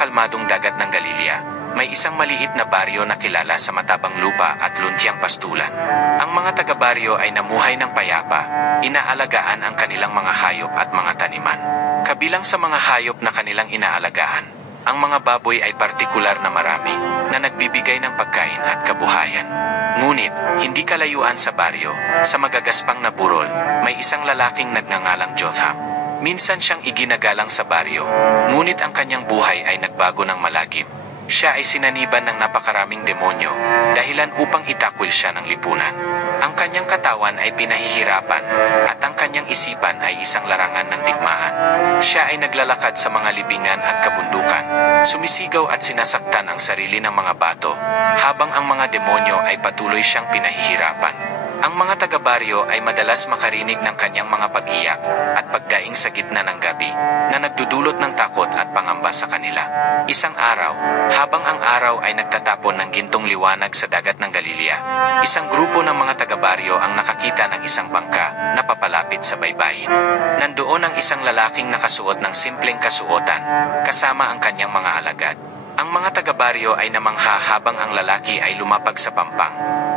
kalmadong dagat ng Galilea, may isang maliit na baryo na kilala sa matabang lupa at luntiang pastulan. Ang mga taga-baryo ay namuhay ng payapa, inaalagaan ang kanilang mga hayop at mga taniman. Kabilang sa mga hayop na kanilang inaalagaan, ang mga baboy ay partikular na marami, na nagbibigay ng pagkain at kabuhayan. Ngunit, hindi kalayuan sa baryo, sa magagaspang na burol, may isang lalaking nagngangalang Jotham. Minsan siyang iginagalang sa baryo, ngunit ang kanyang buhay ay nagbago ng malagim. Siya ay sinaniban ng napakaraming demonyo, dahilan upang itakwil siya ng lipunan. Ang kanyang katawan ay pinahihirapan, at ang kanyang isipan ay isang larangan ng digmaan. Siya ay naglalakad sa mga libingan at kabundukan, sumisigaw at sinasaktan ang sarili ng mga bato, habang ang mga demonyo ay patuloy siyang pinahihirapan. Ang mga taga-baryo ay madalas makarinig ng kanyang mga pag-iyak at pagdaing sa gitna ng gabi na nagdudulot ng takot at pangamba sa kanila. Isang araw, habang ang araw ay nagtatapon ng gintong liwanag sa dagat ng Galilea, isang grupo ng mga taga-baryo ang nakakita ng isang bangka na papalapit sa baybayin. Nandoon ang isang lalaking nakasuot ng simpleng kasuotan, kasama ang kanyang mga alagad. Ang mga taga-baryo ay namangha habang ang lalaki ay lumapag sa pampang.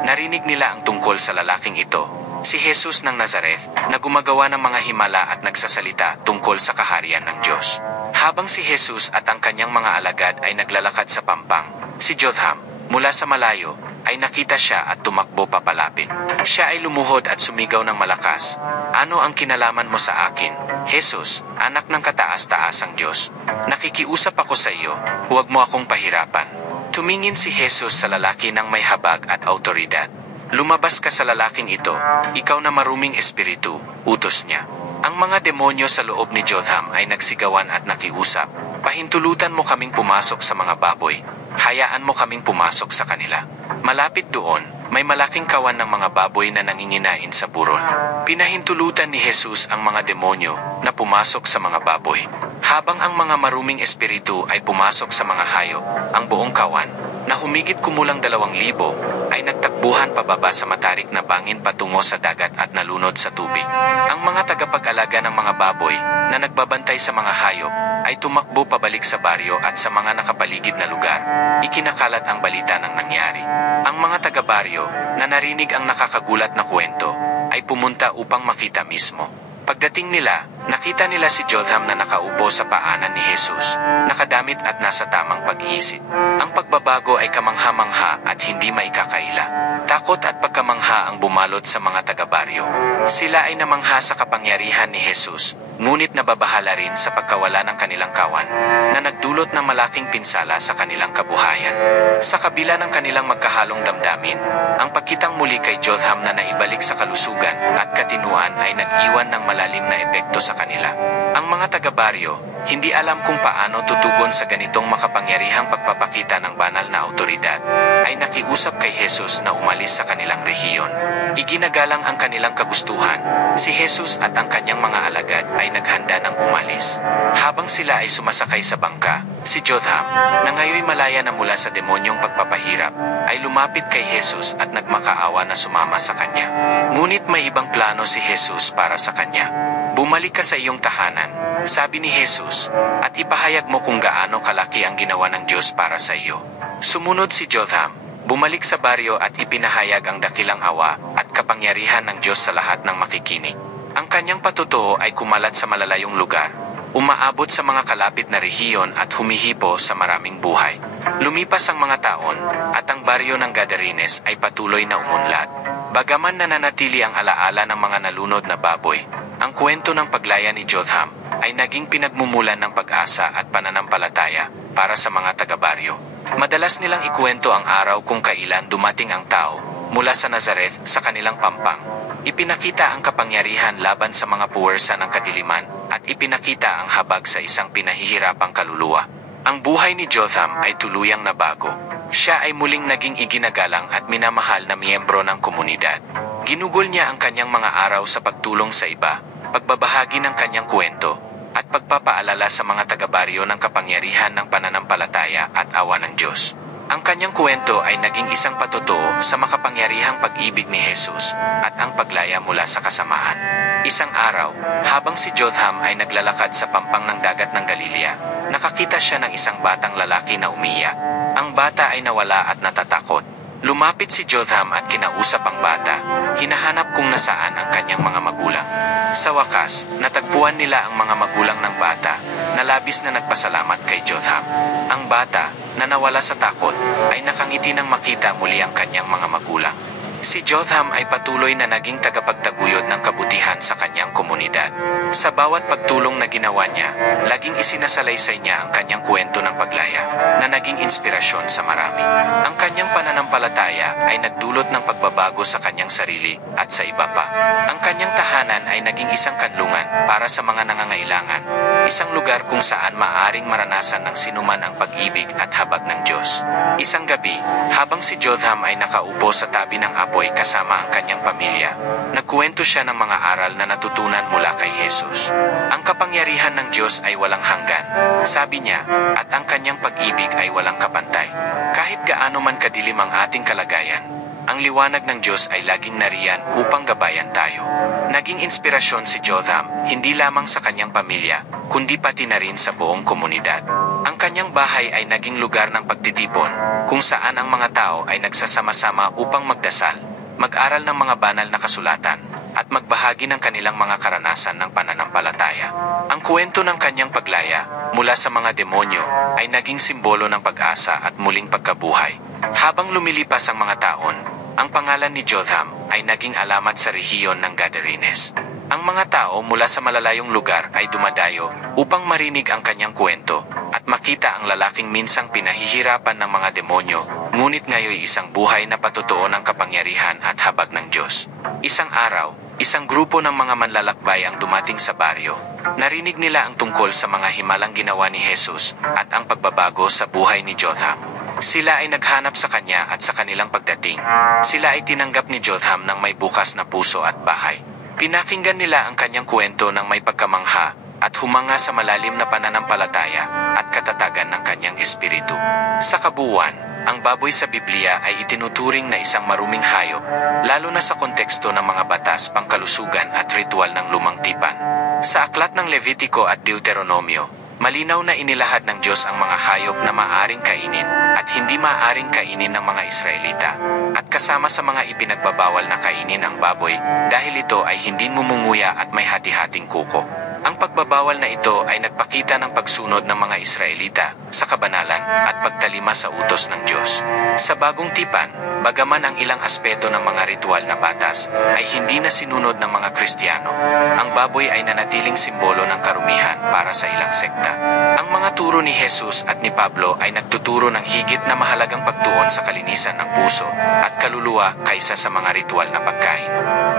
Narinig nila ang tungkol sa lalaking ito, si Jesus ng Nazareth, na gumagawa ng mga himala at nagsasalita tungkol sa kaharian ng Diyos. Habang si Jesus at ang kanyang mga alagad ay naglalakad sa pampang, si Jotham, mula sa malayo, ay nakita siya at tumakbo papalapit. Siya ay lumuhod at sumigaw ng malakas, "Ano ang kinalaman mo sa akin, Jesus, anak ng kataas-taasang Diyos? Nakikiusap ako sa iyo, huwag mo akong pahirapan." Tumingin si Jesus sa lalaki ng may habag at autoridad. "Lumabas ka sa lalaking ito, ikaw na maruming espiritu," utos niya. Ang mga demonyo sa loob ni Jotham ay nagsigawan at nakiusap, "Pahintulutan mo kaming pumasok sa mga baboy. Hayaan mo kaming pumasok sa kanila." Malapit doon, may malaking kawan ng mga baboy na nanginginain sa burol. Pinahintulutan ni Jesus ang mga demonyo na pumasok sa mga baboy. Habang ang mga maruming espiritu ay pumasok sa mga hayop, ang buong kawan, na humigit kumulang 2,000, ay nagtakbuhan pababa sa matarik na bangin patungo sa dagat at nalunod sa tubig. Ang mga tagapag-alaga ng mga baboy, na nagbabantay sa mga hayop, ay tumakbo pabalik sa baryo at sa mga nakapaligid na lugar. Ikinakalat ang balita ng nangyari. Ang mga taga-baryo, na narinig ang nakakagulat na kwento, ay pumunta upang makita mismo. Pagdating nila, nakita nila si Jotham na nakaupo sa paanan ni Jesus, nakadamit at nasa tamang pag-iisip. Ang pagbabago ay kamangha-mangha at hindi maikakaila. Takot at pagkamangha ang bumalot sa mga taga-baryo. Sila ay namangha sa kapangyarihan ni Jesus, ngunit nababahala rin sa pagkawala ng kanilang kawan, na nagdulot ng malaking pinsala sa kanilang kabuhayan. Sa kabila ng kanilang magkahalong damdamin, ang pagkitang muli kay Jotham na naibalik sa kalusugan at katinuan ay nag-iwan ng malalim na epekto sa kanila. Ang mga taga-baryo, hindi alam kung paano tutugon sa ganitong makapangyarihang pagpapakita ng banal na autoridad, ay nakiusap kay Jesus na umalis sa kanilang rehiyon. Iginagalang ang kanilang kagustuhan, si Jesus at ang kanyang mga alagad ay naghanda ng umalis. Habang sila ay sumasakay sa bangka, si Jotham, na ngayoy malaya na mula sa demonyong pagpapahirap, ay lumapit kay Jesus at nagmakaawa na sumama sa kanya. Ngunit may ibang plano si Jesus para sa kanya. "Bumalik ka sa iyong tahanan," sabi ni Jesus, "at ipahayag mo kung gaano kalaki ang ginawa ng Diyos para sa iyo." Sumunod si Jotham, bumalik sa baryo at ipinahayag ang dakilang awa at kapangyarihan ng Diyos sa lahat ng makikinig. Ang kanyang patutuo ay kumalat sa malalayong lugar, umaabot sa mga kalapit na rehiyon at humihipo sa maraming buhay. Lumipas ang mga taon, at ang baryo ng Gadarenes ay patuloy na umunlad. Bagaman nananatili ang alaala ng mga nalunod na baboy, ang kwento ng paglaya ni Jotham ay naging pinagmumulan ng pag-asa at pananampalataya para sa mga taga-baryo. Madalas nilang ikwento ang araw kung kailan dumating ang tao mula sa Nazareth sa kanilang pampang. Ipinakita ang kapangyarihan laban sa mga puwersa ng kadiliman at ipinakita ang habag sa isang pinahihirapang kaluluwa. Ang buhay ni Jotham ay tuluyang nabago. Siya ay muling naging iginagalang at minamahal na miyembro ng komunidad. Ginugol niya ang kanyang mga araw sa pagtulong sa iba, pagbabahagi ng kanyang kwento, at pagpapaalala sa mga taga-baryo ng kapangyarihan ng pananampalataya at awa ng Diyos. Ang kanyang kwento ay naging isang patutuo sa makapangyarihang pag-ibig ni Jesus at ang paglaya mula sa kasamaan. Isang araw, habang si Jotham ay naglalakad sa pampang ng dagat ng Galilea, nakakita siya ng isang batang lalaki na umiiyak. Ang bata ay nawala at natatakot. Lumapit si Jotham at kinausap ang bata, hinahanap kung nasaan ang kanyang mga magulang. Sa wakas, natagpuan nila ang mga magulang ng bata, na labis na nagpasalamat kay Jotham. Ang bata, na nawala sa takot, ay nakangiti nang makita muli ang kanyang mga magulang. Si Jotham ay patuloy na naging tagapagtaguyod ng kabutihan sa kanyang komunidad. Sa bawat pagtulong na ginawa niya, laging isinasalaysay niya ang kanyang kwento ng paglaya, na naging inspirasyon sa marami. Ang kanyang pananampalataya ay nagdulot ng pagbabago sa kanyang sarili at sa iba pa. Ang kanyang tahanan ay naging isang kanlungan para sa mga nangangailangan, isang lugar kung saan maaaring maranasan ng sinuman ang pag-ibig at habag ng Diyos. Isang gabi, habang si Jotham ay nakaupo sa tabi ng apoy kasama ang kanyang pamilya, nagkuwento siya ng mga aral na natutunan mula kay Jesus. Ang kapangyarihan ng Diyos ay walang hanggan, sabi niya, at ang kanyang pag-ibig ay walang kapantay. Kahit gaano man kadilim ang ating kalagayan, ang liwanag ng Diyos ay laging nariyan upang gabayan tayo. Naging inspirasyon si Jotham, hindi lamang sa kanyang pamilya, kundi pati na rin sa buong komunidad. Ang kanyang bahay ay naging lugar ng pagtitipon, kung saan ang mga tao ay nagsasama-sama upang magdasal, mag-aral ng mga banal na kasulatan, at magbahagi ng kanilang mga karanasan ng pananampalataya. Ang kwento ng kanyang paglaya mula sa mga demonyo ay naging simbolo ng pag-asa at muling pagkabuhay. Habang lumilipas ang mga taon, ang pangalan ni Jotham ay naging alamat sa rehiyon ng Gadarenes. Ang mga tao mula sa malalayong lugar ay dumadayo upang marinig ang kanyang kwento at makita ang lalaking minsang pinahihirapan ng mga demonyo, ngunit ngayon isang buhay na patotoo ng kapangyarihan at habag ng Diyos. Isang araw, isang grupo ng mga manlalakbay ang dumating sa baryo. Narinig nila ang tungkol sa mga himalang ginawa ni Jesus at ang pagbabago sa buhay ni Jotham. Sila ay naghanap sa kanya at sa kanilang pagdating, sila ay tinanggap ni Jotham ng may bukas na puso at bahay. Pinakinggan nila ang kanyang kwento ng may pagkamangha at humanga sa malalim na pananampalataya at katatagan ng kanyang espiritu. Sa kabuuan, ang baboy sa Biblia ay itinuturing na isang maruming hayop, lalo na sa konteksto ng mga batas pangkalusugan at ritual ng lumang tipan. Sa aklat ng Levitico at Deuteronomio, malinaw na inilahad ng Diyos ang mga hayop na maaaring kainin at hindi maaaring kainin ng mga Israelita, at kasama sa mga ipinagbabawal na kainin ang baboy dahil ito ay hindi ngumunguya at may hati-hating kuko. Ang pagbabawal na ito ay nagpakita ng pagsunod ng mga Israelita sa kabanalan at pagtalima sa utos ng Diyos. Sa bagong tipan, bagaman ang ilang aspeto ng mga ritual na batas ay hindi na sinunod ng mga Kristiyano, ang baboy ay nanatiling simbolo ng karumihan para sa ilang sekta. Ang mga turo ni Jesus at ni Pablo ay nagtuturo ng higit na mahalagang pagtuon sa kalinisan ng puso at kaluluwa kaysa sa mga ritual na pagkain.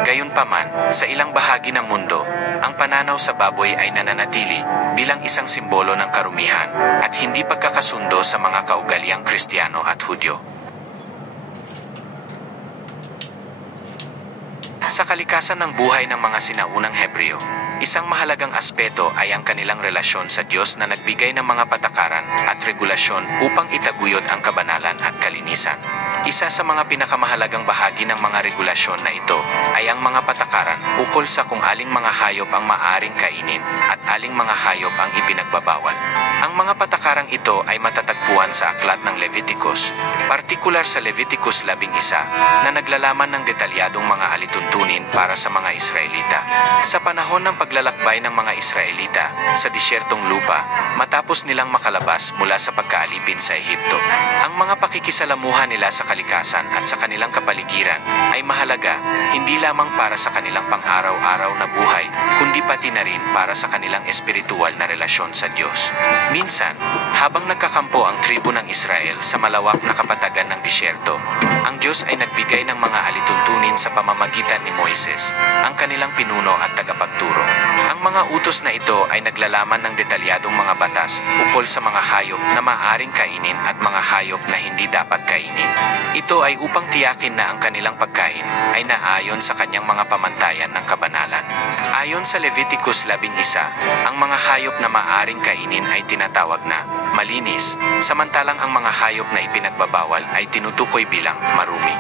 Gayunpaman, sa ilang bahagi ng mundo, ang pananaw sa baboy ay nananatili bilang isang simbolo ng karumihan at hindi pagkakasundo sa mga kaugaliang Kristiyano at Hudyo. Sa kalikasan ng buhay ng mga sinaunang Hebreo, isang mahalagang aspeto ay ang kanilang relasyon sa Diyos na nagbigay ng mga patakaran at regulasyon upang itaguyod ang kabanalan at kalinisan. Isa sa mga pinakamahalagang bahagi ng mga regulasyon na ito ay ang mga patakaran ukol sa kung aling mga hayop ang maaaring kainin at aling mga hayop ang ipinagbabawal. Ang mga patakarang ito ay matatagpuan sa aklat ng Leviticus, partikular sa Leviticus 11 na naglalaman ng detalyadong mga alituntunin para sa mga Israelita. Sa panahon ng paglalakbay ng mga Israelita sa disyertong lupa, matapos nilang makalabas mula sa pagkaalipin sa Ehipto, ang mga pakikisalamuha nila sa kalikasan at sa kanilang kapaligiran ay mahalaga, hindi lamang para sa kanilang pang-araw-araw na buhay, kundi pati na rin para sa kanilang espiritual na relasyon sa Diyos. Minsan, habang nagkakampo ang tribu ng Israel sa malawak na kapatagan ng disyerto, ang Diyos ay nagbigay ng mga alituntunin sa pamamagitan ni Moises, ang kanilang pinuno at tagapagturo. Ang mga utos na ito ay naglalaman ng detalyadong mga batas ukol sa mga hayop na maaaring kainin at mga hayop na hindi dapat kainin. Ito ay upang tiyakin na ang kanilang pagkain ay naayon sa kanyang mga pamantayan ng kabanalan. Ayon sa Leviticus 11, ang mga hayop na maaaring kainin ay tinatawag na malinis, samantalang ang mga hayop na ipinagbabawal ay tinutukoy bilang marumi.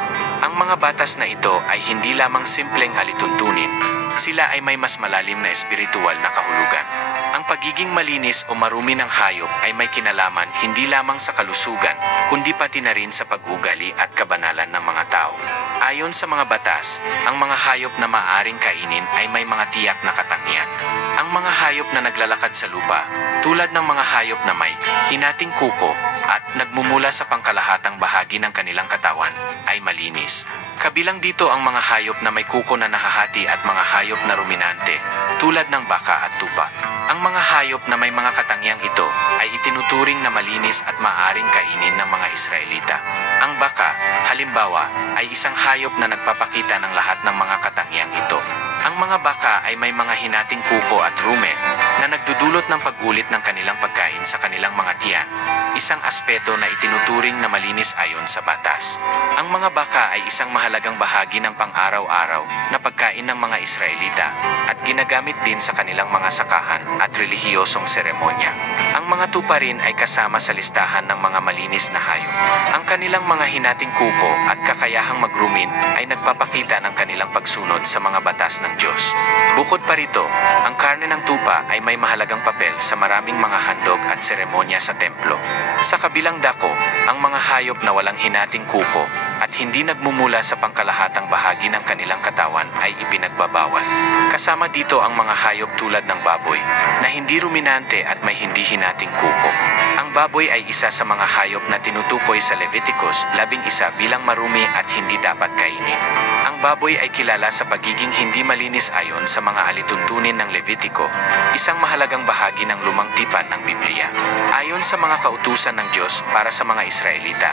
Ang mga batas na ito ay hindi lamang simpleng alituntunin, sila ay may mas malalim na espiritual na kahulugan. Ang pagiging malinis o marumi ng hayop ay may kinalaman hindi lamang sa kalusugan, kundi pati na rin sa pag-ugali at kabanalan ng mga tao. Ayon sa mga batas, ang mga hayop na maaaring kainin ay may mga tiyak na katangian. Ang mga hayop na naglalakad sa lupa, tulad ng mga hayop na may hinating kuko at nagmumula sa pangkalahatang bahagi ng kanilang katawan, ay malinis. Kabilang dito ang mga hayop na may kuko na nahahati at mga hayop na ruminante, tulad ng baka at tupa. Ang mga hayop na may mga katangiang ito ay itinuturing na malinis at maaaring kainin ng mga Israelita. Ang baka, halimbawa, ay isang hayop na nagpapakita ng lahat ng mga katangiang ito. Ang mga baka ay may mga hinating kuko at rumen na nagdudulot ng pag-ulit ng kanilang pagkain sa kanilang mga tiyan, isang aspeto na itinuturing na malinis ayon sa batas. Ang mga baka ay isang mahalagang bahagi ng pang-araw-araw na pagkain ng mga Israelita at ginagamit din sa kanilang mga sakahan at relihiyosong seremonya. Ang mga tupa rin ay kasama sa listahan ng mga malinis na hayop. Ang kanilang mga hinating kuko at kakayahang magrumin ay nagpapakita ng kanilang pagsunod sa mga batas ng Diyos. Bukod pa rito, ang karne ng tupa ay may mahalagang papel sa maraming mga handog at seremonya sa templo. Sa kabilang dako, ang mga hayop na walang hinating kuko at hindi nagmumula sa pangkalahatang bahagi ng kanilang katawan ay ipinagbabawal. Kasama dito ang mga hayop tulad ng baboy, na hindi ruminante at may hindi hinating kuko. Ang baboy ay isa sa mga hayop na tinutukoy sa Leviticus 11 bilang marumi at hindi dapat kainin. Ang baboy ay kilala sa pagiging hindi malinis ayon sa mga alituntunin ng Levitico, isang mahalagang bahagi ng lumang tipan ng Biblia. Ayon sa mga kautusan ng Diyos para sa mga Israelita,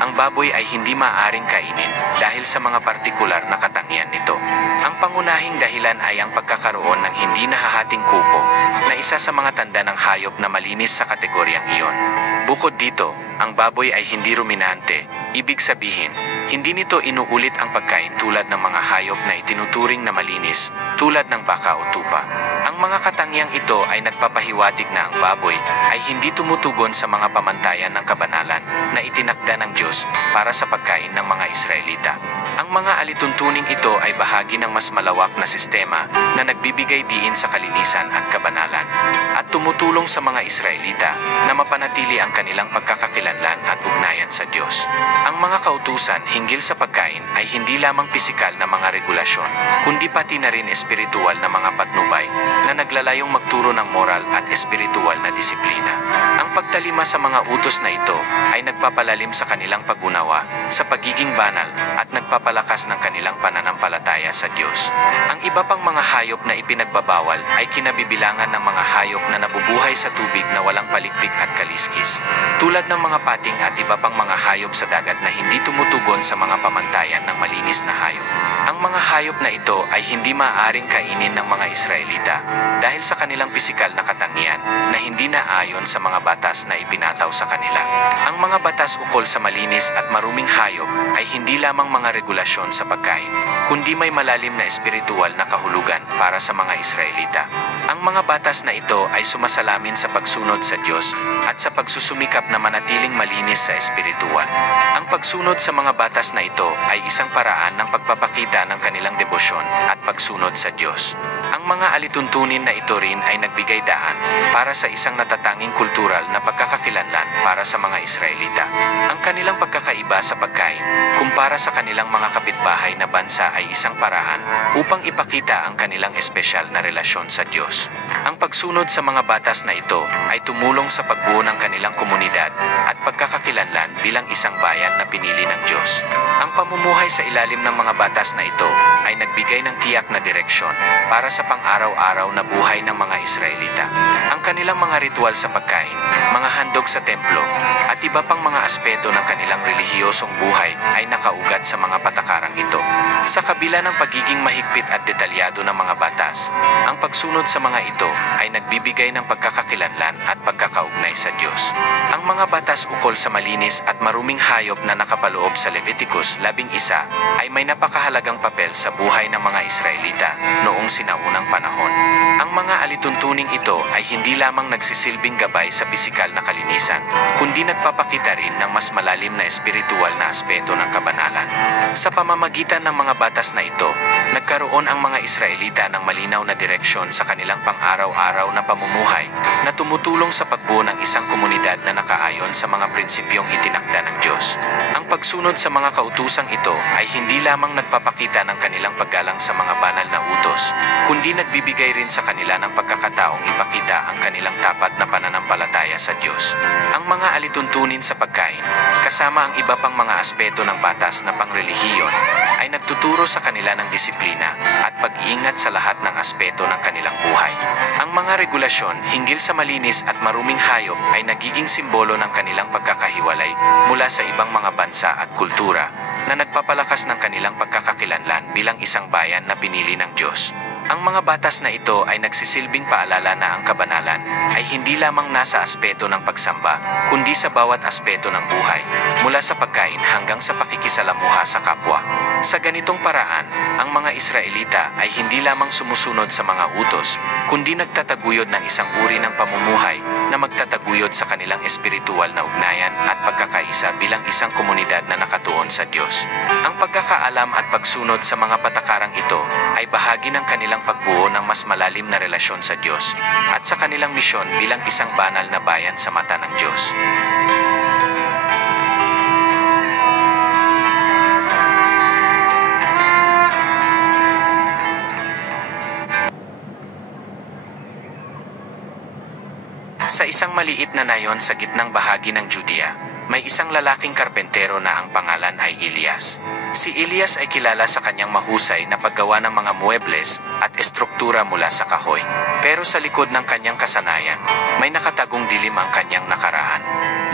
ang baboy ay hindi maaaring kainin dahil sa mga partikular na katangian nito. Ang pangunahing dahilan ay ang pagkakaroon ng hindi nahahating kuko, na isa sa mga tanda ng hayop na malinis sa kategoryang iyon. Bukod dito, ang baboy ay hindi ruminante, ibig sabihin, hindi nito inuulit ang pagkain tulad ng mga hayop na itinuturing na malinis, tulad ng baka o tupa. Ang mga katangiang ito ay nagpapahiwatig na ang baboy ay hindi tumutugon sa mga pamantayan ng kabanalan na itinakda ng Diyos para sa pagkain ng mga Israelita. Ang mga alituntuning ito ay bahagi ng mas malawak na sistema na nagbibigay diin sa kalinisan at kabanalan at tumutulong sa mga Israelita na mapanatili ang kanilang pagkakakilanlan at ugnayan sa Diyos. Ang mga kautusan hinggil sa pagkain ay hindi lamang pisikal na mga regulasyon, kundi pati na rin espiritual na mga patnubay na naglalayong magturo ng moral at espiritual na disiplina. Ang pagtalima sa mga utos na ito ay nagpapalalim sa kanilang pag-unawa sa pagiging banal at nagpapalakas ng kanilang pananampalataya sa Diyos. Ang iba pang mga hayop na ipinagbabawal ay kinabibilangan ng mga hayop na nabubuhay sa tubig na walang palikpik at kaliskis, tulad ng mga pating at iba pang mga hayop sa dagat na hindi tumutugon sa mga pamantayan ng malinis na hayop. Ang mga hayop na ito ay hindi maaaring kainin ng mga Israelita dahil sa kanilang pisikal na katangian na hindi naayon sa mga batas na ipinataw sa kanila. Ang mga batas ukol sa malinis at maruming hayop ay hindi lamang mga regulasyon sa pagkain, kundi may malalim na espiritual na kahulugan para sa mga Israelita. Ang mga batas na ito ay sumasalamin sa pagsunod sa Diyos at sa pagsusumikap na manatiling malinis sa espiritual. Ang pagsunod sa mga batas na ito ay isang paraan ng pagpapakita ng kanilang debosyon at pagsunod sa Diyos. Ang mga alituntunin na ito rin ay nagbigay daan para sa isang natatanging kultural na pagkakakilanlan para sa mga Israelita. Ang kanilang pagkakaiba sa pagkain kumpara sa kanilang mga kapitbahay na bansa ay isang paraan upang ipakita ang kanilang espesyal na relasyon sa Diyos. Ang pagsunod sa mga batas na ito ay tumulong sa pagbuo ng kanilang komunidad at pagkakakilanlan bilang isang bayan na pinili ng Diyos. Ang pamumuhay sa ilalim ng mga batas na ito ay nagbigay ng tiyak na direksyon para sa pang-araw-araw na buhay ng mga Israelita. Ang kanilang mga ritual sa pagkain, mga handog sa templo, at iba pang mga aspeto ng kanilang relihiyosong buhay ay nakaugat sa mga patakarang ito. Sa kabila ng pagiging mahigpit at detalyado ng mga batas, ang pagsunod sa mga ito ay nagbibigay ng pagkakakilanlan at pagkakaugnay sa Diyos. Ang mga batas ukol sa malinis at maruming hayop na nakapaloob sa Leviticus 11 ay may napakahalagang papel sa buhay ng mga Israelita noong sinaunang panahon. Ang mga alituntuning ito ay hindi lamang nagsisilbing gabay sa pisikal na kalinisan, kundi nagpapakita rin ng mas malalim na espiritual na aspeto ng kabanalan. Sa pamamagitan ng mga batas na ito, nagkaroon ang mga Israelita ng malinaw na direksyon sa kanilang pang-araw-araw na pamumuhay na tumutulong sa pagbuo ng isang komunidad na nakaayon sa mga prinsipyong itinakda ng Diyos. Ang pagsunod sa mga kautosang ito ay hindi lamang nagpapakita ng kanilang paggalang sa mga banal na utos, kundi nagbibigay rin sa kanila ng pagkakataong ipakita ang kanilang tapat na pananampalataya sa Diyos. Ang mga alituntunin sa pagkain, kasama ang iba pang mga aspeto ng batas na pangrelihiyon, ay nagtuturo sa kanila ng disiplina at pag-iingat sa lahat ng aspeto ng kanilang buhay. Ang mga regulasyon hinggil sa malinis at maruming hayop ay nagiging simbolo ng kanilang pagkakahiwalay mula sa ibang mga bansa at kultura na nagpapalakas ng kanilang pagkakakilanlan bilang isang bayan na pinili ng Diyos. Ang mga batas na ito ay nagsisilbing paalala na ang kabanalan ay hindi lamang nasa aspeto ng pagsamba, kundi sa bawat aspeto ng buhay, mula sa pagkain hanggang sa pakikisalamuha sa kapwa. Sa ganitong paraan, ang mga Israelita ay hindi lamang sumusunod sa mga utos, kundi nagtataguyod ng isang uri ng pamumuhay na magtataguyod sa kanilang espiritual na ugnayan at pagkakaisa bilang isang komunidad na nakatuon sa Diyos. Ang pagkakaalam at pagsunod sa mga patakarang ito ay bahagi ng kanilang pagbuo ng mas malalim na relasyon sa Diyos at sa kanilang misyon bilang isang banal na bayan sa mata ng Diyos. Sa isang maliit na nayon sa gitnang bahagi ng Judea, may isang lalaking karpentero na ang pangalan ay Elias. Si Elias ay kilala sa kanyang mahusay na paggawa ng mga muebles at estruktura mula sa kahoy. Pero sa likod ng kanyang kasanayan, may nakatagong dilim ang kanyang nakaraan.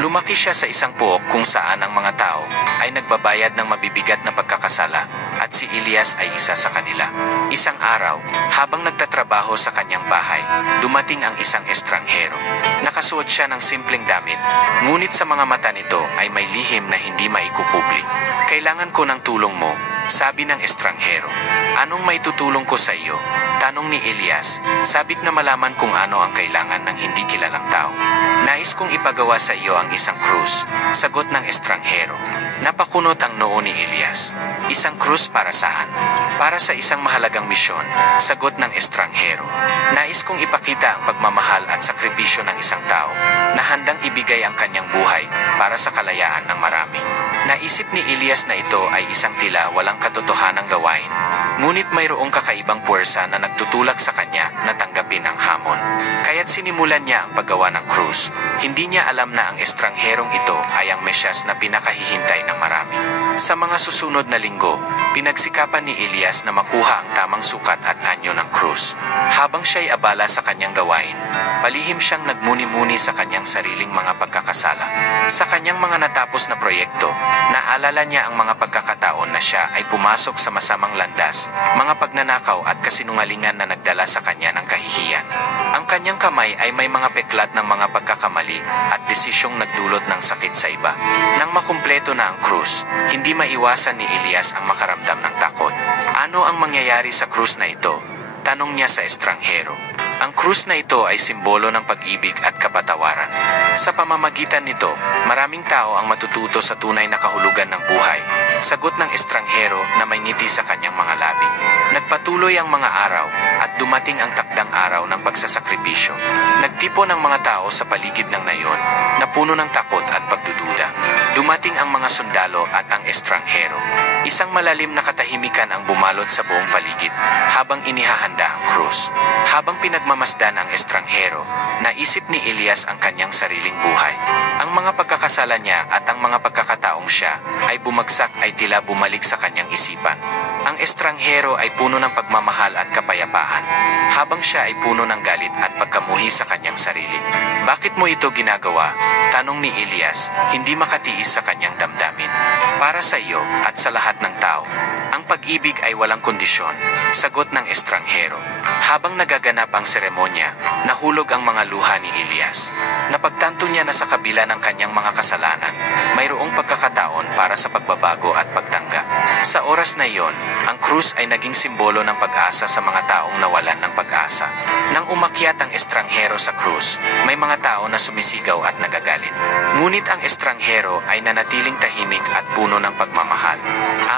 Lumaki siya sa isang puok kung saan ang mga tao ay nagbabayad ng mabibigat na pagkakasala at si Elias ay isa sa kanila. Isang araw, habang nagtatrabaho sa kanyang bahay, dumating ang isang estranghero. Nakasuot siya ng simpleng damit, ngunit sa mga mata nito ay may lihim na hindi maikukubli. "Kailangan ko ng tulong mo," sabi ng estranghero. "Anong may tutulong ko sa iyo?" tanong ni Elias, sabik na malaman kung ano ang kailangan ng hindi kilalang tao. "Nais kong ipagawa sa iyo ang isang krus," sagot ng estranghero. Napakunot ang noo ni Elias. "Isang krus para saan?" "Para sa isang mahalagang misyon," sagot ng estranghero. "Nais kong ipakita ang pagmamahal at sakripisyo ng isang tao na handang ibigay ang kanyang buhay para sa kalayaan ng marami." Naisip ni Elias na ito ay isang tila walang katotohanang gawain, ngunit mayroong kakaibang puwersa na nagtutulak sa kanya na tanggapin ang hamon. Kaya't sinimulan niya ang paggawa ng krus. Hindi niya alam na ang estrangherong ito ay ang Mesyas na pinakahihintay ng marami. Sa mga susunod na linggo, pinagsikapan ni Elias na makuha ang tamang sukat at anyo ng krus. Habang siya'y abala sa kanyang gawain, palihim siyang nagmuni-muni sa kanyang sariling mga pagkakasala. Sa kanyang mga natapos na proyekto, naalala niya ang mga pagkakataon na siya ay pumasok sa masamang landas, mga pagnanakaw at kasinungalingan na nagdala sa kanya ng kahihiyan. Ang kanyang kamay ay may mga peklat ng mga pagkakamali at desisyong nagdulot ng sakit sa iba. Nang makumpleto na ang krus, hindi maiwasan ni Elias ang makaramdam ng takot. "Ano ang mangyayari sa krus na ito?" tanong niya sa estranghero. Ang krus na ito ay simbolo ng pag-ibig at kapatawaran. Sa pamamagitan nito, maraming tao ang matututo sa tunay na kahulugan ng buhay, sagot ng estranghero na may ngiti sa kanyang mga labi. Nagpatuloy ang mga araw at dumating ang takdang araw ng pagsasakripisyo. Nagtipon ang mga tao sa paligid ng nayon na puno ng takot at pagdududa. Dumating ang mga sundalo at ang estranghero. Isang malalim na katahimikan ang bumalot sa buong paligid habang inihahanda ang krus. Habang pinagmamasdan ang estranghero, naisip ni Elias ang kanyang sariling buhay. Ang mga pagkakasala niya at ang mga pagkakataong siya ay bumagsak ay tila bumalik sa kanyang isipan. Ang estranghero ay puno ng pagmamahal at kapayapaan, habang siya ay puno ng galit at pagkamuhi sa kanyang sarili. Bakit mo ito ginagawa? Tanong ni Elias, hindi makatiis sa kanyang damdamin. Para sa iyo at sa lahat ng tao, ang pag-ibig ay walang kondisyon, sagot ng estranghero. Habang nagaganap ang seremonya, nahulog ang mga luha ni Elias. Napagtanto niya na sa kabila ng kanyang mga kasalanan, mayroong pagkakataon para sa pagbabago at pagtanggap. Sa oras na iyon, ang krus ay naging simbolo ng pag-asa sa mga taong nawalan ng pag-asa. Nang umakyat ang estranghero sa krus, may mga tao na sumisigaw at nagagalit. Ngunit ang estranghero ay nanatiling tahimik at puno ng pagmamahal.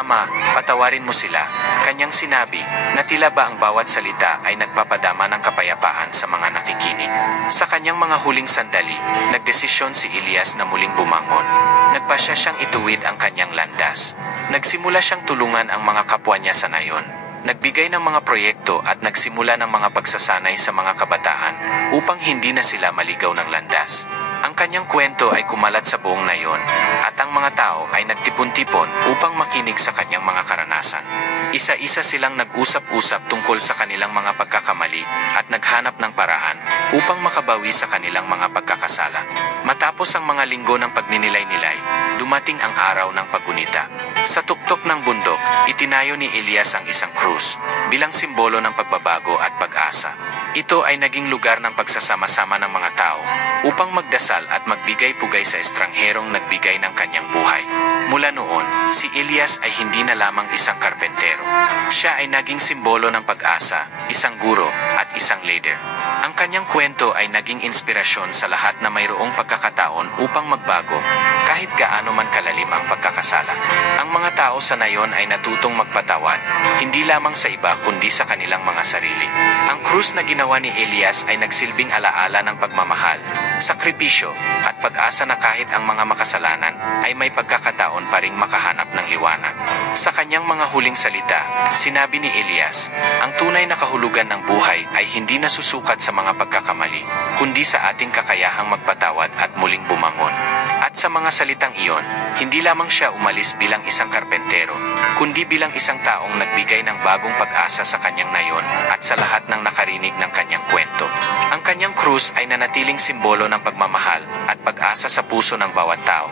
Ama, patawarin mo sila. Kanyang sinabi na tila ba ang bawat salita ay nagpapadama ng kapayapaan sa mga nakikinig. Sa kanyang mga huling sandali, nagdesisyon si Elias na muling bumangon. Nagpasya siyang ituwid ang kanyang landas. Nagsimula siyang tulungan ang mga kapwa niya sa nayon. Nagbigay ng mga proyekto at nagsimula ng mga pagsasanay sa mga kabataan upang hindi na sila maligaw ng landas. Ang kanyang kwento ay kumalat sa buong nayon at ang mga tao ay nagtipon-tipon upang makinig sa kanyang mga karanasan. Isa-isa silang nag-usap-usap tungkol sa kanilang mga pagkakamali at naghanap ng paraan upang makabawi sa kanilang mga pagkakasala. Matapos ang mga linggo ng pagninilay-nilay, dumating ang araw ng paggunita. Sa tuktok ng bundok, itinayo ni Elias ang isang krus bilang simbolo ng pagbabago at pag-asa. Ito ay naging lugar ng pagsasama-sama ng mga tao upang magdasal at magbigay-pugay sa estrangherong nagbigay ng kanyang buhay. Mula noon, si Elias ay hindi na lamang isang karpentero. Siya ay naging simbolo ng pag-asa, isang guro, at isang leader. Ang kanyang kwento ay naging inspirasyon sa lahat na mayroong pagkakataon upang magbago, kahit gaano man kalalim ang pagkakasala. Ang mga tao sa nayon ay natutong magpatawad, hindi lamang sa iba kundi sa kanilang mga sarili. Ang krus na ginawa ni Elias ay nagsilbing alaala ng pagmamahal, sakripisyo, at pag-asa na kahit ang mga makasalanan ay may pagkakataon pa ring makahanap ng liwanag. Sa kanyang mga huling salita, sinabi ni Elias, ang tunay na kahulugan ng buhay ay hindi nasusukat sa mga pagkakamali, kundi sa ating kakayahang magpatawad at muling bumangon. At sa mga salitang iyon, hindi lamang siya umalis bilang isang karpentero, kundi bilang isang taong nagbigay ng bagong pag-asa sa kanyang nayon at sa lahat ng nakarinig ng kanyang kwento. Ang kanyang krus ay nanatiling simbolo ng pagmamahal at pag-asa sa puso ng bawat tao.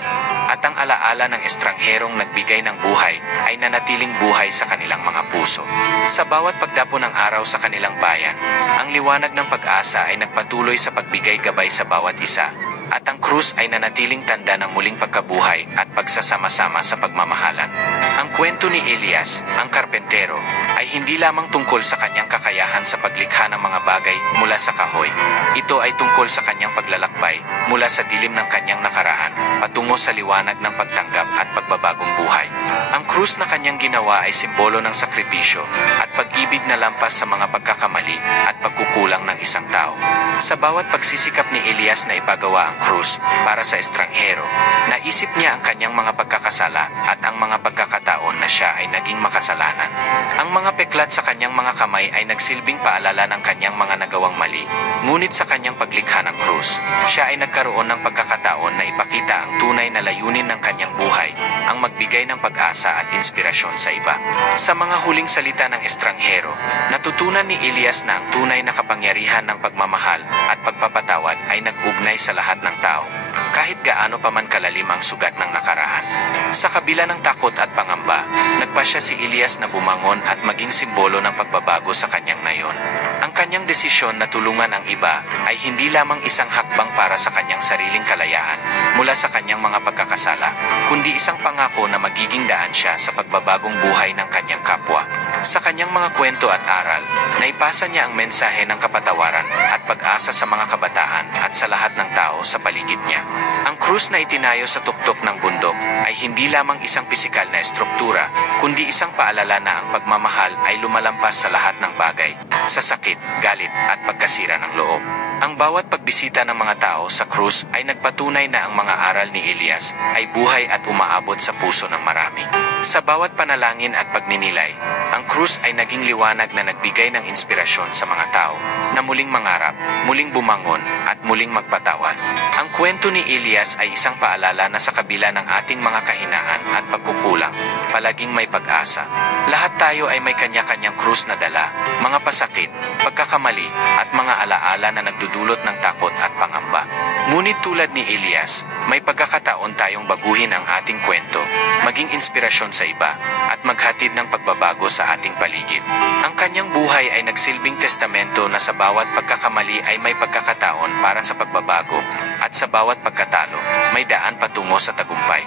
At ang alaala ng estrangherong nagbigay ng buhay ay nanatiling buhay sa kanilang mga puso. Sa bawat pagdapo ng araw sa kanilang bayan, ang liwanag ng pag-asa ay nagpatuloy sa pagbigay gabay sa bawat isa. At ang krus ay nanatiling tanda ng muling pagkabuhay at pagsasama-sama sa pagmamahalan. Ang kwento ni Elias, ang karpentero, ay hindi lamang tungkol sa kanyang kakayahan sa paglikha ng mga bagay mula sa kahoy. Ito ay tungkol sa kanyang paglalakbay mula sa dilim ng kanyang nakaraan patungo sa liwanag ng pagtanggap at pagbabagong buhay. Ang krus na kanyang ginawa ay simbolo ng sakripisyo at pag-ibig na lampas sa mga pagkakamali at pagkukulang ng isang tao. Sa bawat pagsisikap ni Elias na ipagawa ang krus para sa estranghero, naisip niya ang kanyang mga pagkakasala at ang mga pagkakataon na siya ay naging makasalanan. Ang mga peklat sa kanyang mga kamay ay nagsilbing paalala ng kanyang mga nagawang mali, ngunit sa kanyang paglikha ng krus, siya ay nagkaroon ng pagkakataon na ipakita ang tunay na layunin ng kanyang buhay, ang magbigay ng pag-asa at inspirasyon sa iba. Sa mga huling salita ng estranghero, natutunan ni Elias na ang tunay na kapangyarihan ng pagmamahal at pagpapatawad ay nag-ugnay sa lahat ng tao, kahit gaano pa man kalalim ang sugat ng nakaraan. Sa kabila ng takot at pangamba, nagpasya si Elias na bumangon at maging simbolo ng pagbabago sa kanyang nayon. Ang kanyang desisyon na tulungan ang iba ay hindi lamang isang hakbang para sa kanyang sariling kalayaan mula sa kanyang mga pagkakasala, kundi isang pangako na magiging daan siya sa pagbabagong buhay ng kanyang kapwa. Sa kanyang mga kwento at aral, naipasa niya ang mensahe ng kapatawaran at pag-asa sa mga kabataan at sa lahat ng tao sa paligid niya. Ang krus na itinayo sa tuktok ng bundok ay hindi lamang isang pisikal na estruktura, kundi isang paalala na ang pagmamahal ay lumalampas sa lahat ng bagay, sa sakit, galit at pagkasira ng loob. Ang bawat pagbisita ng mga tao sa krus ay nagpatunay na ang mga aral ni Elias ay buhay at umaabot sa puso ng marami. Sa bawat panalangin at pagninilay, ang krus ay naging liwanag na nagbigay ng inspirasyon sa mga tao na muling mangarap, muling bumangon, at muling magpatawad. Ang kwento ni Elias ay isang paalala na sa kabila ng ating mga kahinaan at pagkukulang, palaging may pag-asa. Lahat tayo ay may kanya-kanyang krus na dala, mga pasakit, pagkakamali, at mga alaala na nagdudulot ng takot at pangamba. Ngunit tulad ni Elias, may pagkakataon tayong baguhin ang ating kwento, maging inspirasyon sa iba, at maghatid ng pagbabago sa ating paligid. Ang kanyang buhay ay nagsilbing testamento na sa bawat pagkakamali ay may pagkakataon para sa pagbabago, at sa bawat pagkatalo, may daan patungo sa tagumpay.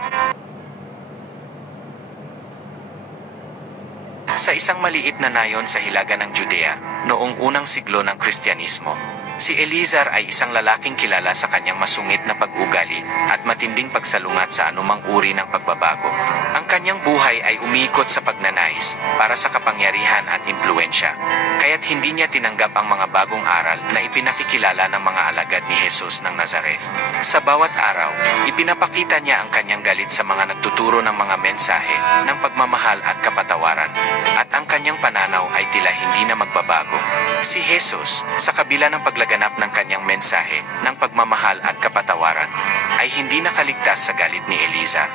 Sa isang maliit na nayon sa hilaga ng Judea, noong unang siglo ng Kristyanismo, si Eliezer ay isang lalaking kilala sa kanyang masungit na pag-ugali at matinding pagsalungat sa anumang uri ng pagbabago. Ang kanyang buhay ay umiikot sa pagnanais para sa kapangyarihan at impluensya, kaya't hindi niya tinanggap ang mga bagong aral na ipinakikilala ng mga alagad ni Jesus ng Nazareth. Sa bawat araw, ipinapakita niya ang kanyang galit sa mga nagtuturo ng mga mensahe ng pagmamahal at kapatawaran, at ang kanyang pananaw ay tila hindi na magbabago. Si Jesus, sa kabila ng paglaganap ng kanyang mensahe ng pagmamahal at kapatawaran, ay hindi nakaligtas sa galit ni Eliezer.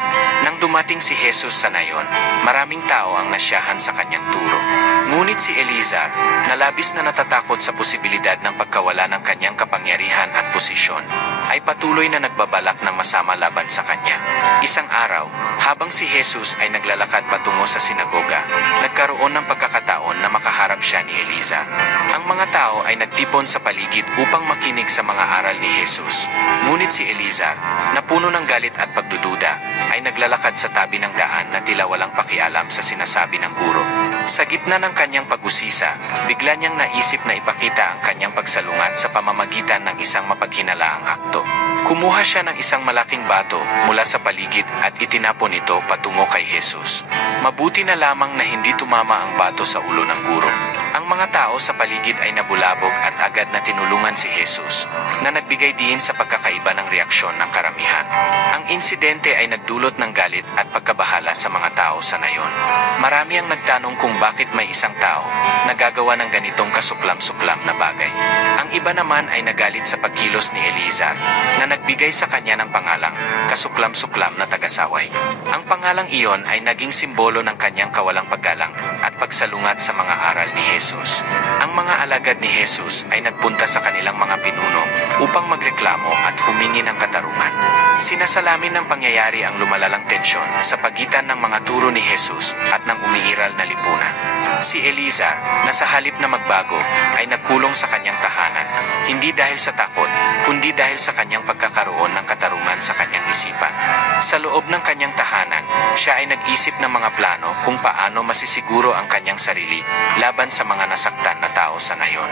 Nang dumating si Jesus sa nayon, maraming tao ang nasyahan sa kanyang turo. Ngunit si Eliezer, na labis na natatakot sa posibilidad ng pagkawala ng kanyang kapangyarihan at posisyon, ay patuloy na nagbabalak ng masama laban sa kanya. Isang araw, habang si Jesus ay naglalakad patungo sa sinagoga, nagkaroon ng pagkakataon na makaharap siya ni Eliezer. Ang mga tao ay nagtipon sa paligid upang makinig sa mga aral ni Jesus. Ngunit si Eliezer, na puno ng galit at pagdududa, ay naglalakad sa tabi ng daan na tila walang pakialam sa sinasabi ng guro. Sa gitna ng kanyang pag-usisa, bigla niyang naisip na ipakita ang kanyang pagsalungat sa pamamagitan ng isang mapaghinalaang akto. Kumuha siya ng isang malaking bato mula sa paligid at itinapon ito patungo kay Jesus. Mabuti na lamang na hindi tumama ang bato sa ulo ng guro. Ang mga tao sa paligid ay nabulabog at agad na tinulungan si Jesus, na nagbigay din sa pagkakaiba ng reaksyon ng karamihan. Ang insidente ay nagdulot ng galit at pagkabahala sa mga tao sa nayon. Marami ang nagtanong kung bakit may isang tao na gagawa ng ganitong kasuklam-suklam na bagay. Ang iba naman ay nagalit sa pagkilos ni Eliezer, na nagbigay sa kanya ng pangalang kasuklam-suklam na tagasaway. Ang pangalang iyon ay naging simbolo ng kanyang kawalang paggalang at pagsalungat sa mga aral ni Jesus. Ang mga alagad ni Jesus ay nagpunta sa kanilang mga pinuno upang magreklamo at humingi ng katarungan. Sinasalamin ng pangyayari ang lumalalang tensyon sa pagitan ng mga turo ni Jesus at ng umiiral na lipunan. Si Eliezer, na sa halip na magbago, ay nagkulong sa kanyang tahanan, hindi dahil sa takot, kundi dahil sa kanyang pagkakaroon ng katarungan sa kanyang isipan. Sa loob ng kanyang tahanan, siya ay nag-isip ng mga plano kung paano masisiguro ang kanyang sarili laban sa mga nasaktan na tao sa nayon.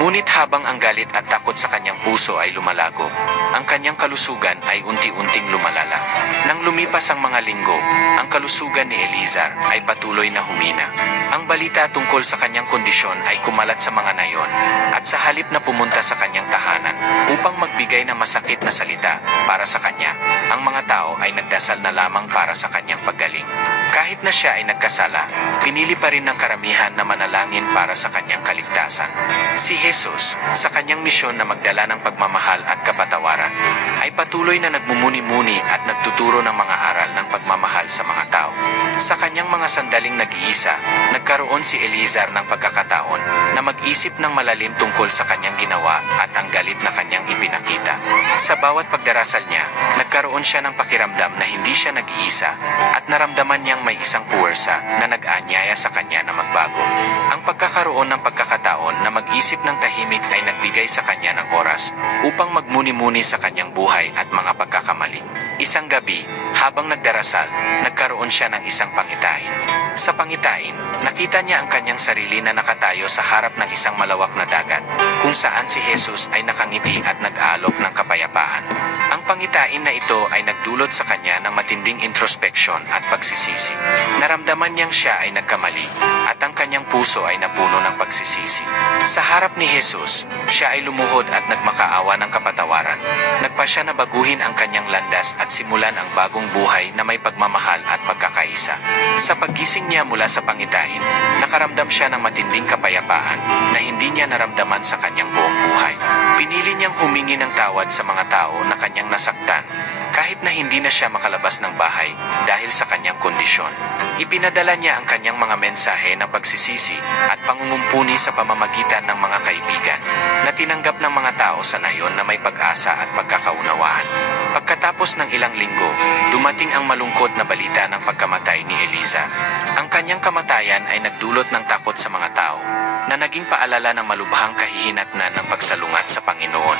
Ngunit habang ang galit at takot sa kanyang puso ay lumalago, ang kanyang kalusugan ay unti-unting lumalala. Nang lumipas ang mga linggo, ang kalusugan ni Eliezer ay patuloy na humina. Ang balita tungkol sa kanyang kondisyon ay kumalat sa mga nayon, at sa halip na pumunta sa kanyang tahanan upang magbigay ng masakit na salita para sa kanya, ang mga tao ay nagdasal na lamang para sa kanyang paggaling. Kahit na siya ay nagkasala, pinili pa rin ng karamihan na manalangin para sa kanyang kaligtasan. Si Jesus, sa kanyang misyon na magdala ng pagmamahal at kapatawaran, ay patuloy na nagmumuni-muni at nagtuturo ng mga aral ng pagmamahal sa mga tao. Sa kanyang mga sandaling nag-iisa, nagkaroon si Eliezer ng pagkakataon na mag-isip ng malalim tungkol sa kanyang ginawa at ang galit na kanyang ipinakita. Sa bawat pagdarasal niya, nagkaroon siya ng pakiramdam na hindi siya nag-iisa at naramdaman niyang may isang puwersa na nag-aanyaya sa kanya na magbago. Ang pagkakaroon ng pagkakataon na mag-isip ng tahimik ay nagbigay sa kanya ng oras upang magmuni-muni sa kanyang buhay at mga pagkakamali. Isang gabi, habang nagdarasal, nagkaroon siya ng isang pangitain. Sa pangitain, nakita niya ang kanyang sarili na nakatayo sa harap ng isang malawak na dagat, kung saan si Jesus ay nakangiti at nag-aalok ng kapayapaan. Ang pangitain na ito ay nagdulot sa kanya ng matinding introspeksyon at pagsisisi. Naramdaman niyang siya ay nagkamali, at ang kanyang puso ay napuno ng pagsisisi. Sa harap ni Jesus, siya ay lumuhod at nagmakaawa ng kapatawaran. Nagpa siya na baguhin ang kanyang landas at simulan ang bagong buhay na may pagmamahal at pagkakaisa. Sa paggising niya mula sa pangitain, nakaramdam siya ng matinding kapayapaan na hindi niya naramdaman sa kanyang buong buhay. Pinili niyang humingi ng tawad sa mga tao na kanyang nasaktan, kahit na hindi na siya makalabas ng bahay dahil sa kanyang kondisyon. Ipinadala niya ang kanyang mga mensahe ng pagsisisi at pangungumpuni sa pamamagitan ng mga kaibigan na tinanggap ng mga tao sa nayon na may pag-asa at pagkakaunawaan. Pagkatapos ng ilang linggo, dumating ang malungkot na balita ng pagkamatay ni Eliza. Ang kanyang kamatayan ay nagdulot ng takot sa mga tao na naging paalala ng malubhang kahihinatnan ng pagsalungat sa Panginoon.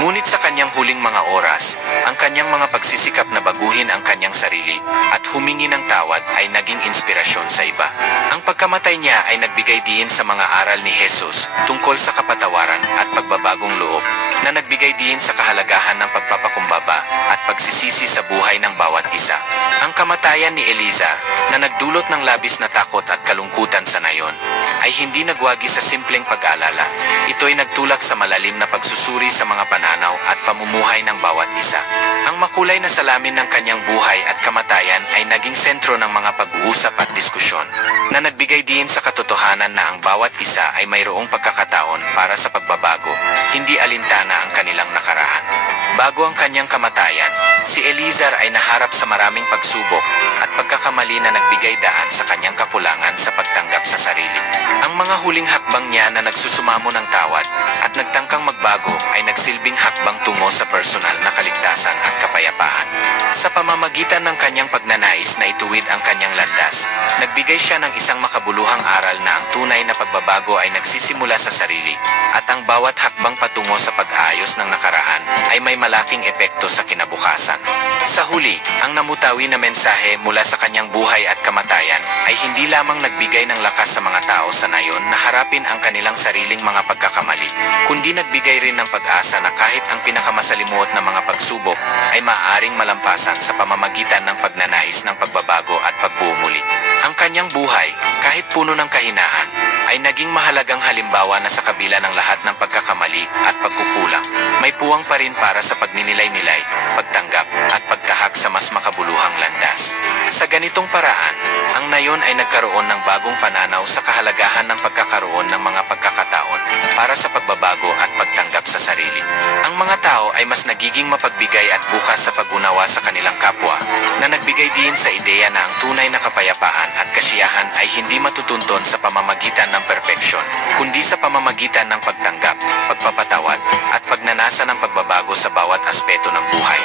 Ngunit sa kanyang huling mga oras, ang kanyang mga pagsisikap na baguhin ang kanyang sarili at humingi ng tawad ay naging inspirasyon sa iba. Ang pagkamatay niya ay nagbigay diin sa mga aral ni Jesus tungkol sa kapatawaran at pagbabagong loob, na nagbigay diin sa kahalagahan ng pagpapakumbaba at pagsisisi sa buhay ng bawat isa. Ang kamatayan ni Eliza, na nagdulot ng labis na takot at kalungkutan sa nayon, ay hindi nagwagi sa simpleng pag-alala. Ito ay nagtulak sa malalim na pagsusuri sa mga pananaw at pamumuhay ng bawat isa. Ang makulay na salamin ng kanyang buhay at kamatayan ay naging sentro ng mga pag-uusap at diskusyon, na nagbigay din sa katotohanan na ang bawat isa ay mayroong pagkakataon para sa pagbabago, hindi alintana ang kanilang nakaraan. Bago ang kanyang kamatayan, si Eliezer ay naharap sa maraming pagsubok at pagkakamali na nagbigay daan sa kanyang kakulangan sa pagtanggap sa sarili. Ang mga huling hakbang niya na nagsusumamo ng tawad at nagtangkang magbago ay nagsilbing hakbang tungo sa personal na kaligtasan at kapayapaan. Sa pamamagitan ng kanyang pagnanais na ituwid ang kanyang landas, nagbigay siya ng isang makabuluhang aral na ang tunay na pagbabago ay nagsisimula sa sarili, at ang bawat hakbang patungo sa pag-aayos ng nakaraan ay may malaking epekto sa kinabukasan. Sa huli, ang namutawi na mensahe mula sa kanyang buhay at kamatayan ay hindi lamang nagbigay ng lakas sa mga tao sa nayon na harapin ang kanilang sariling mga pagkakamali, kundi nagbigay rin ng pag-asa na kahit ang pinakamasalimuot na mga pagsubok ay maaaring malampasan sa pamamagitan ng pagnanais ng pagbabago at pagbuo muli. Ang kanyang buhay, kahit puno ng kahinaan, ay naging mahalagang halimbawa na sa kabila ng lahat ng pagkakamali at pagkukulang, may puwang pa rin para sa pagninilay-nilay, pagtanggap, at pagtahak sa mas makabuluhang landas. Sa ganitong paraan, ang nayon ay nagkaroon ng bagong pananaw sa kahalagahan ng pagkakaroon ng mga pagkakataon para sa pagbabago at pagtanggap sa sarili. Ang mga tao ay mas nagiging mapagbigay at bukas sa pag-unawa sa kanilang kapwa, na nagbigay din sa ideya na ang tunay na kapayapaan at kasiyahan ay hindi matutunton sa pamamagitan ng perpeksyon, kundi sa pamamagitan ng pagtanggap, pagpapatawad, at pagnanasa ng pagbabago sa bawat aspeto ng buhay.